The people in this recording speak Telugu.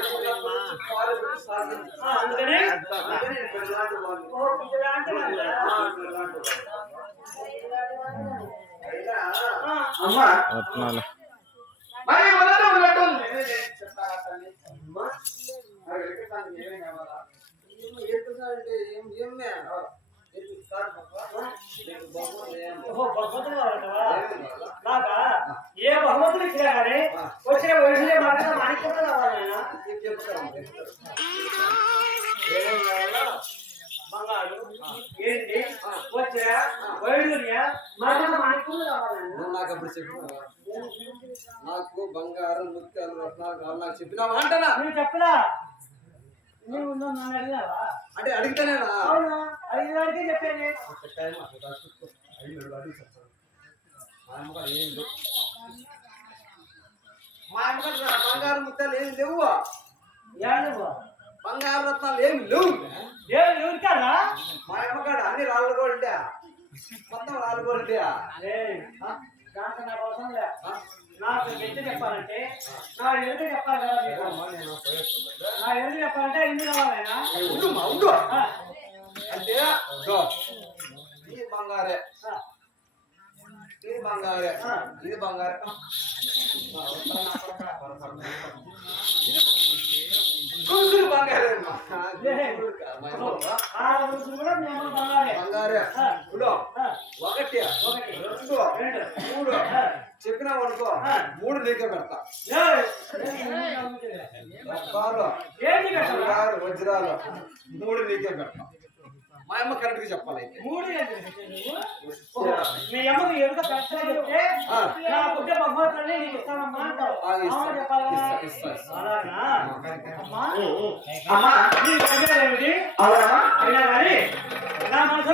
ఆ, అందుకని అందుకని పెళ్ళాంటి వాళ్ళు. ఓ పిల్లలాంటి వాళ్ళ. అయినా, ఆ, అమ్మా రత్నాలు మరి మొదట ఉన్నట్టు నేనే చెప్తాను తల్లి. అమ్మా, మరి వెంకటరామ నేనే కావాలా? ఏం కానీ వచ్చిన వయసులే మాత్రం మాణిక్యం కావాలి నాయనా. ఏంటి వచ్చిన మాత్రం నాకు అప్పుడు నాకు బంగారం ముత్యాలు రత్నాలు కావాలి నాకు చెప్పినావా అంటనా నువ్వు చెప్పలా నువ్వు నన్ను అడిగినావా? అంటే అడిగితేనేనా అవునా? అడిగిన వాడికే చెప్పాను ఒక టైం అడిగి చెప్తాను ఏం మా అమ్మగారు బంగారం ముత్యాలు ఏమి లేవు. బంగారు రత్నాలు ఏమి లేవు. మా అమ్మగారు అన్ని రాళ్ళు గోల్డే మొత్తం రాళ్ళు గోల్డే దాంట్లో నాకు అవసరం లే. నాకు ఎంత చెప్పాలంటే నా ఎదురు చెప్పాలి కదా. నా ఎదురు చెప్పాలంటే ఇన్ని కావాలైనా ఉండు ఉండు. అంటే ఇది బంగారే. ఇది బంగారే. ఇది బంగారే. ఒకటి రెండు మూడు. చెప్పినావు అనుకో మూడు నీకే పెడతా వజ్రాలు మూడు నీకే పెడతా మా అమ్మ కరెక్ట్గా చెప్పాలి అయితే మూడు ఏంటి నువ్వు? ఓహో, మీ అమ్మకు ఎంత చెప్తే ఆ. నా బుద్ధ భగవంతుని నీకు ఇస్తానమ్మా. అమ్మా అమ్మా నీ దగ్గర ఏమిటి? అవునా అయినా కానీ నా మనసు